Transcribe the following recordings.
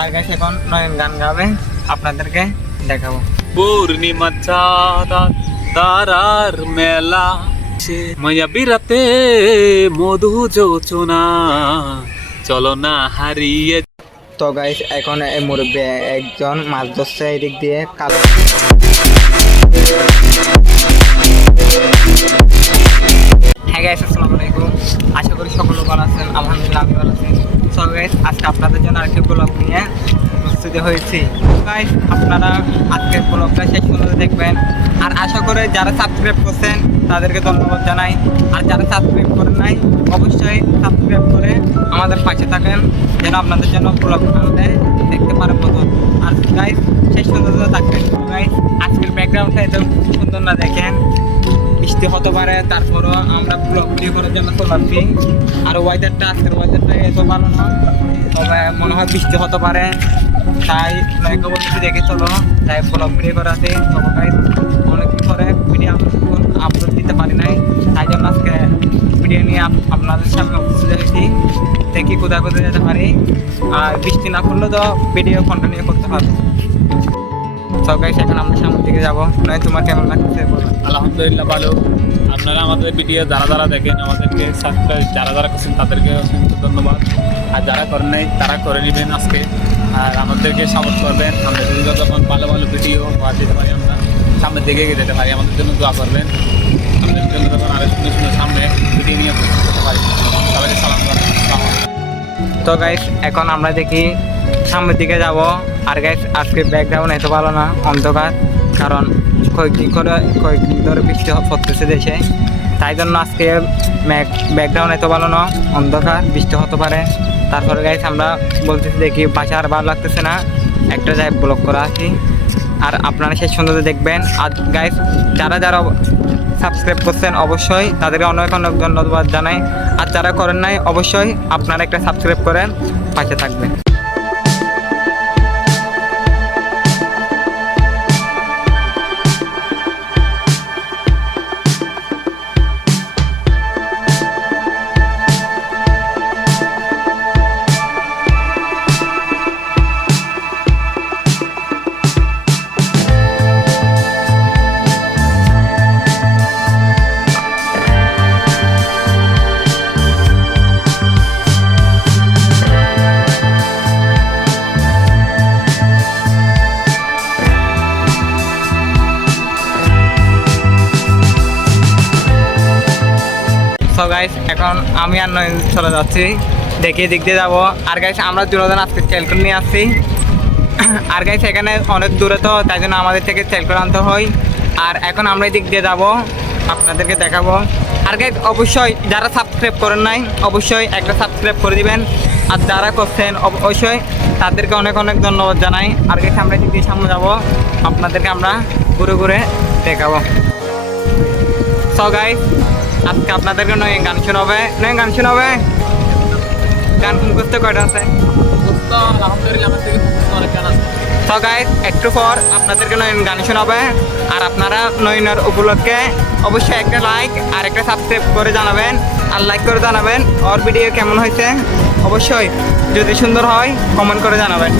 আর guys এখন নয়ন গান গাবে, আপনাদেরকে দেখাবো। পূর্ণিমা চাঁদ তারার মেলা, মায়াবী রাতে মধু যোচনা, চলো না হারিয়ে। তো গাইস এখন এই মুরব্বী একজন মাছ ধরছে এদিক দিয়ে কালো। হ্যাঁ গাইস, আসসালামু আলাইকুম। আশা করি সকলে ভালো আছেন। আলহামদুলিল্লাহ আমি ভালো আছি। সো গাইস, আজকে আপনাদের জন্য আরেকটি ব্লগ নিয়ে উপস্থিত হয়েছি। গাইস, আপনারা আজকের ব্লগটা শেষ পর্যন্ত দেখবেন। আর আশা করে যারা সাবস্ক্রাইব করছেন তাদেরকে ধন্যবাদ জানাই। আর যারা সাবস্ক্রাইব করেন নাই অবশ্যই সাবস্ক্রাইব করে আমাদের পাশে থাকেন, যেন আপনাদের জন্য ব্লগ আমাদের দেখতে পারে প্রথম। আর গাইস, শেষ পর্যন্ত থাকবেন। গাইস, আজকের ব্যাকগ্রাউন্ডটা এত সুন্দর না, দেখেন বৃষ্টি হতে পারে, তারপরও আমরা ব্লগ ভিডিও করার জন্য চলে আসছি। আর ওয়েদারটা, আজকের ওয়েদারটা এত ভালো না, তবে মনে হয় বৃষ্টি হতে পারে, তাই নয়কে বলছি দেখে চলো তাই ব্লগ ভিডিও করা আছে। তবে গাইস, অনেকদিন পরে ভিডিও আপলোড দিতে পারি নাই, তাই জন্য আজকে ভিডিও নিয়ে আপনাদের সামনে উপস্থিত হয়েছি। দেখি কোথায় কোথায় যেতে পারি, আর বৃষ্টি না করলে তো ভিডিও কন্টিনিউ করতে পারবো। সব গাইস, এখন আমরা সামনের দিকে যাবো। নয়, তোমার কেমন লাগছে বলো? আলহামদুলিল্লাহ ভালো। আপনারা আমাদের ভিডিও যারা দেখেন, আমাদেরকে সাবস্ক্রাইব যারা করছেন তাদেরকে অসংখ্য ধন্যবাদ। আর যারা করেন নাই তারা করে নেবেন আজকে, আর আমাদেরকে সাপোর্ট করবেন। আমরা যদি যখন ভালো ভালো ভিডিও দিতে পারি, আমরা সামনের দিকে এগিয়ে যেতে পারি। আমাদের জন্য দোয়া করবেন, আমাদের জন্য যখন আরো সুন্দর সুন্দর সামনে ভিডিও নিয়ে উপস্থিত হতে পারি। সবাইকে সালাম করেন। তো গাইস, এখন আমরা দেখি সামনের দিকে যাব। আর গাইস, আজকে ব্যাকগ্রাউন্ড এত ভালো না, অন্ধকার, কারণ কয়েকদিন ধরে বৃষ্টি পড়তেছে দেশে, তাই জন্য আজকে ব্যাকগ্রাউন্ড এত ভালো না, অন্ধকার, বৃষ্টি হতে পারে। তারপরে গাইস, আমরা বলতেছি দেখি বাসা আর ভালো লাগতেছে না, একটা জায়গায় ব্লক করা আছি। আর আপনারা শেষ সুন্দর দেখবেন। আর গাইস, যারা সাবস্ক্রাইব করছেন অবশ্যই তাদেরকে অনেক অনেক ধন্যবাদ জানাই। আর যারা করেন নাই অবশ্যই আপনারা একটা সাবস্ক্রাইব করেন, পাশে থাকবেন। সো গাইস, এখন আমি আর নয় চলে যাচ্ছি, দেখি দিক দিয়ে যাবো। আর গাইস, আমরা দুজন আজকে ক্যালকুল নিয়ে আসছি। আর গাইস, এখানে অনেক দূরে তো, তাই জন্য আমাদের থেকে ক্যালকুল আনতে হয়। আর এখন আমরা এই দিক দিয়ে যাবো, আপনাদেরকে দেখাবো। আর গাইস, অবশ্যই যারা সাবস্ক্রাইব করেন নাই অবশ্যই একটা সাবস্ক্রাইব করে দিবেন। আর যারা করছেন অবশ্যই তাদেরকে অনেক অনেক ধন্যবাদ জানাই। আর গাইস, আমরা এই দিক দিয়ে সামনে যাবো, আপনাদেরকে আমরা ঘুরে ঘুরে দেখাবো। সো গাইস, আজকে আপনাদেরকে নয় গান শোনাবে, গান মুখস্থ কয়টা আছে? আলহামদুলিল্লাহ আমার থেকে অনেক গান আছে। তো গাইস, একটু পর আপনাদেরকে নয়ন গান শোনাবে। আর আপনারা নয়নের উপলক্ষে অবশ্যই একটা লাইক আর একটা সাবস্ক্রাইব করে জানাবেন, আর লাইক করে জানাবেন ওর ভিডিও কেমন হয়েছে। অবশ্যই যদি সুন্দর হয় কমেন্ট করে জানাবেন।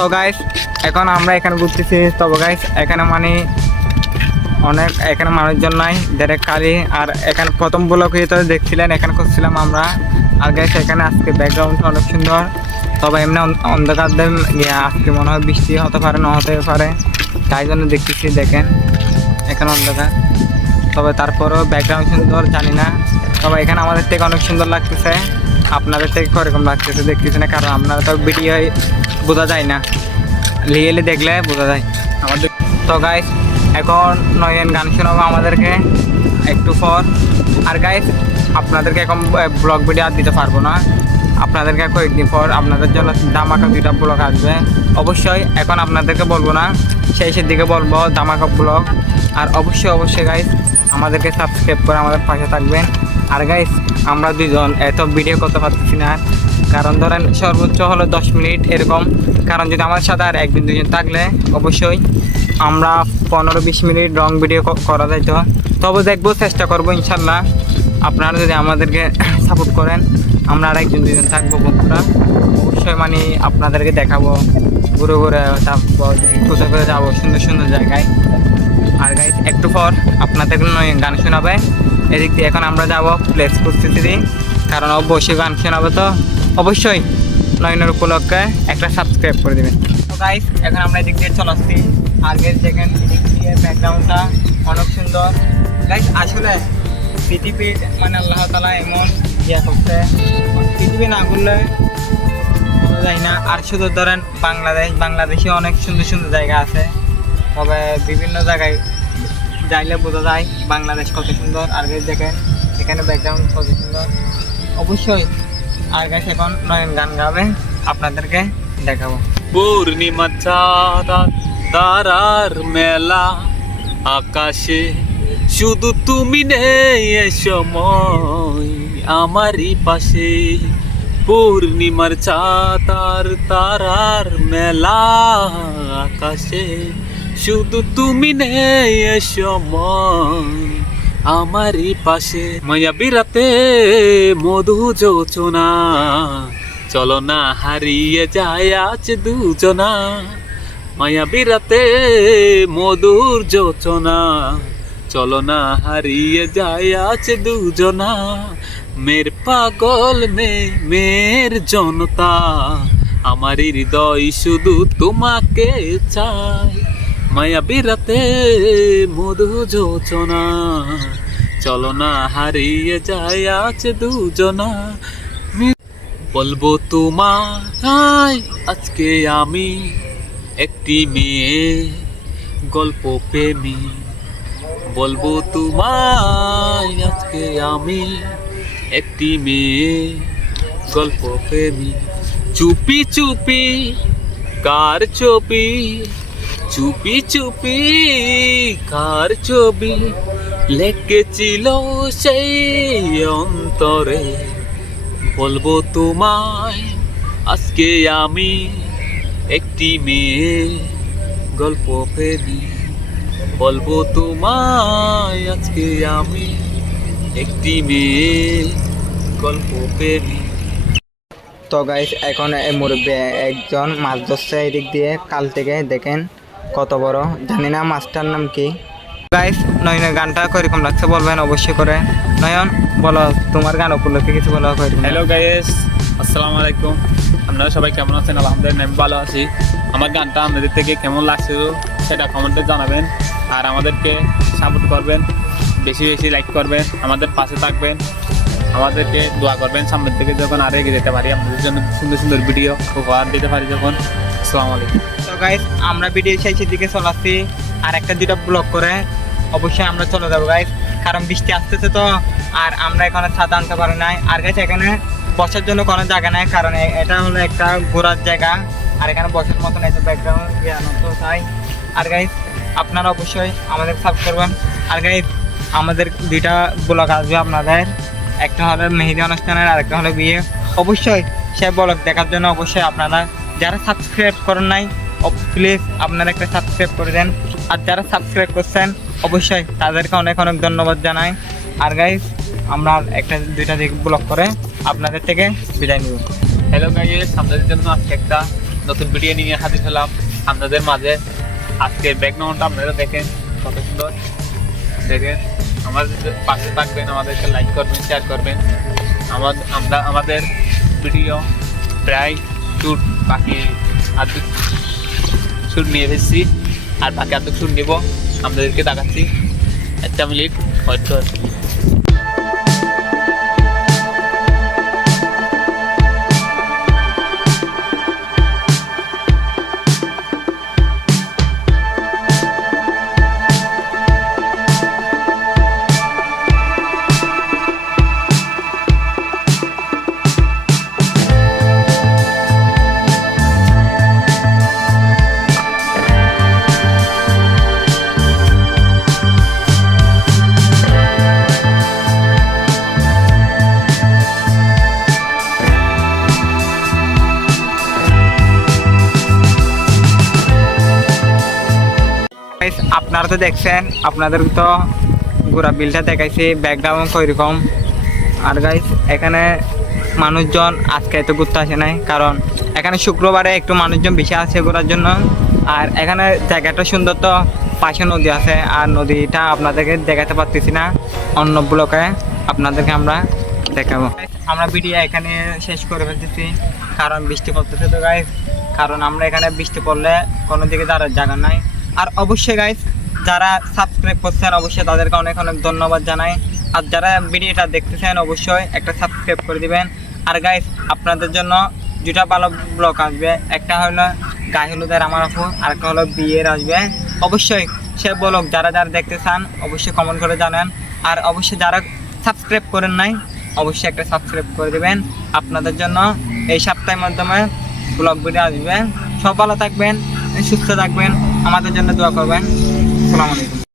তো গাইস, এখন আমরা এখানে ঘুরতেছি। তবে গাইস, এখানে মানে অনেক এখানে মানুষজন নাই, ডাইরেক্ট খালি। আর এখানে প্রথম ব্লক তো দেখছিলেন, এখানে করছিলাম আমরা। আর গাইস, এখানে আজকে ব্যাকগ্রাউন্ডটা অনেক সুন্দর, তবে এমনি অন্ধকার দেন আজকে মনে হয় বৃষ্টি হতে পারে, না হতে পারে, তাই জন্য দেখতেছি। দেখেন এখানে অন্ধকার, তবে তারপরেও ব্যাকগ্রাউন্ড সুন্দর, জানি না। তবে এখানে আমাদের থেকে অনেক সুন্দর লাগতেছে, আপনাদের থেকে কীরকম লাগতেছে দেখতেছি না, কারণ আপনারা তো ভিডিও বোঝা যায় না, লিগেলি দেখলে বোঝা যায় আমাদের। তো গাইস, এখন নয়ন গান শোনাবো আমাদেরকে একটু পর। আর গাইস, আপনাদেরকে এখন ব্লগ ভিডিও আর দিতে পারবো না, আপনাদেরকে কয়েকদিন পর আপনাদের জন্য ধামাকা 2টা ব্লগ আসবে, অবশ্যই এখন আপনাদেরকে বলবো না, শেষের দিকে বলবো ধামাকা ব্লগ। আর অবশ্যই গাইস আমাদেরকে সাবস্ক্রাইব করে আমাদের পাশে থাকবেন। আর গাইস আমরা দুজন এত ভিডিও করতে পারতেছি না, কারণ ধরেন সর্বোচ্চ হলো 10 মিনিট এরকম। কারণ যদি আমার সাথে আর একদিন দুজন থাকলে অবশ্যই আমরা 15-20 মিনিট লং ভিডিও করা যাইতো। তবে দেখবো, চেষ্টা করবো ইনশাল্লাহ। আপনারা যদি আমাদেরকে সাপোর্ট করেন, আমরা আর একজন দুজন থাকবো বন্ধুরা। অবশ্যই মানে আপনাদেরকে দেখাবো, ঘুরে ঘুরে তারপর কোথায় করে যাবো সুন্দর জায়গায়। আর গাইস একটু পর আপনাদের গান শোনাবে এদিক দিয়ে। এখন আমরা যাবো প্লেস খুঁজতেছি, কারণ অবশ্যই গান শোনাবে, তো অবশ্যই নয়নের উপলক্ষে একটা সাবস্ক্রাইব করে দেবেন। তো গাইস এখন আমরা এদিক দিয়ে চলে আসছি। আর গাইস দেখেন এদিক দিয়ে ব্যাকগ্রাউন্ডটা অনেক সুন্দর। গাইস আসলে পৃথিবীর মানে আল্লাহ তাআলা এমন ইয়ে করছে, পৃথিবী না ঘুরলে যায় না। আর শুধু ধরেন বাংলাদেশে অনেক সুন্দর জায়গা আছে, তবে বিভিন্ন জায়গায় যাইলে বোঝা যায় বাংলাদেশ কত সুন্দর। আর গাইস দেখেন এখানে ব্যাকগ্রাউন্ড কত সুন্দর অবশ্যই। আর গাইস এখন নয়ন গান গাবে, আপনাদেরকে দেখাবো। পূর্ণিমা চাঁদ তারার মেলা আকাশে, শুধু তুমি নেই এ সময় আমারই পাশে। পূর্ণিমার চাঁদ আর তারার মেলা আকাশে, শুধু তুমি নেই এ সময় আমারই পাশে। মায়াবী রাতে মধু যোচনা, চলো না হারিয়ে যায় আজ দুজনা। মায়াবী রাতে মধুর যোচনা, চলো না হারিয়ে যায় আজ দুজনা। মের পাগল মের জনতা, আমার হৃদয় শুধু তোমাকে চায়। মায়াবী রাতে মধু যোচনা, চলো না হারিয়ে যায় আজ দুজনা। বলবো তোমায় আজকে আমি একটি মেয়ে গল্প প্রেমী। বলবো তোমায় আজকে আমি একটি মেয়ে গল্প প্রেমী। চুপি চুপি কার ছবি, চুপি চুপি কার ছবি লেখেছিল সেই অন্তরে। বলবো তোমায় আজকে আমি একটি মেয়ে গল্প প্রেমী। বলবো তোমায় আজকে আমি একটি মেয়ে গল্প প্রেমী। তো গাইস এখন এই মুরব্বী একজন মাছ ধরছে এদিক দিয়ে, কাল থেকে দেখেন কত বড়, জানি না মাছটার নাম কি। গাইস নয়নের গানটা কিরকম লাগছে বলবেন অবশ্যই করে। নয়ন বলো, তোমার গান উপলক্ষে কিছু বলো। হ্যালো গাইস, আসসালামু আলাইকুম। আপনারা সবাই কেমন আছেন? আলহামদুলিল্লাহ আমি ভালো আছি। আমার গানটা আপনাদের থেকে কেমন লাগছে সেটা কমেন্টে জানাবেন। আর আমাদেরকে সাপোর্ট করবেন, বেশি লাইক করবেন, আমাদের পাশে থাকবেন, আমাদেরকে দোয়া করবেন সামনের থেকে যখন আরো এগিয়ে যেতে পারি, আপনাদের জন্য সুন্দর ভিডিও উপহার দিতে পারি যখন। আসসালামু আলাইকুম। তো গাইস আমরা ভিডিও শেষের দিকে চলে আসছি, আর একটা দুটো ব্লগ করে অবশ্যই আমরা চলে যাবো গাইস, কারণ বৃষ্টি আসতেছে তো। আর আমরা এখানে ছাতা আনতে পারি নাই। আর গাইস এখানে বসার জন্য কোনো জায়গা নাই, কারণ এটা হলো একটা ঘোরার জায়গা। আর এখানে বসার মতন একটা ব্যাকগ্রাউন্ড তো তাই। আর গাইস আপনারা অবশ্যই আমাদের সাবস্ক্রাইব করবেন। আর গাইস আমাদের দুইটা ব্লগ আসবে আপনাদের, একটা হলো মেহেদি অনুষ্ঠানের আর একটা হলো বিয়ে। অবশ্যই সে ব্লগ দেখার জন্য অবশ্যই আপনারা যারা সাবস্ক্রাইব করেন নাই প্লিজ আপনারা একটা সাবস্ক্রাইব করে দেন। আর যারা সাবস্ক্রাইব করছেন অবশ্যই তাদেরকে অনেক ধন্যবাদ জানাই। আর গাইস আমরা একটা দুইটা দিক ব্লগ করে আপনাদের থেকে বিদায় নিব। হ্যালো গাইস, আপনাদের জন্য আজকে একটা নতুন ভিডিও নিয়ে হাজির হলাম আপনাদের মাঝে। আজকের ব্যাকগ্রাউন্ডটা আপনারা দেখেন কত সুন্দর। দেখেন আমাদের পাশে থাকবেন, আমাদেরকে লাইক করবেন, শেয়ার করবেন। আমাদের ভিডিও প্রায় শুট বাকি আর্ধেক শুট নিয়ে এসেছি, আর বাকি আর্ধেক শুট নেব, আপনাদেরকে দেখাচ্ছি। একটা মিনিট ওয়েট কর। আপনারা তো দেখছেন, আপনাদের তো গোড়া বিলটা দেখাইছি, ব্যাকগ্রাউন্ড কীরকম। আর গাইস এখানে মানুষজন আজকে এত ঘুরতে আসে নাই, কারণ এখানে শুক্রবারে একটু মানুষজন বেশি আছে ঘোরার জন্য। আর এখানে জায়গাটা সুন্দর, তো পাশে নদী আছে, আর নদীটা আপনাদেরকে দেখাতে পারতেছি না, অন্য ব্লকে আপনাদেরকে আমরা দেখাবো। আমরা ভিডিও এখানে শেষ করে ফেলতেছি, কারণ বৃষ্টি পড়তেছে তো গাইস, কারণ আমরা এখানে বৃষ্টি পড়লে কোনো দিকে দাঁড়ার জায়গা নাই। আর অবশ্যই গাইস যারা সাবস্ক্রাইব করছেন অবশ্যই তাদেরকে অনেক অনেক ধন্যবাদ জানাই। আর যারা ভিডিওটা দেখতেছেন অবশ্যই একটা সাবস্ক্রাইব করে দিবেন। আর গাইস আপনাদের জন্য দুটা ভালো ব্লগ আসবে, একটা হলো গায়ে হলুদের আমার আপু, আর একটা হলো বিয়ের আসবে। অবশ্যই সে ব্লগ যারা যারা দেখতে চান অবশ্যই কমেন্ট করে জানান। আর অবশ্যই যারা সাবস্ক্রাইব করেন নাই অবশ্যই একটা সাবস্ক্রাইব করে দেবেন। আপনাদের জন্য এই সপ্তাহের মাধ্যমে ব্লগ ভিডিও আসবে। সব ভালো থাকবেন, সুস্থ থাকবেন, আমাদের জন্য দোয়া করবেন। আসসালামু আলাইকুম।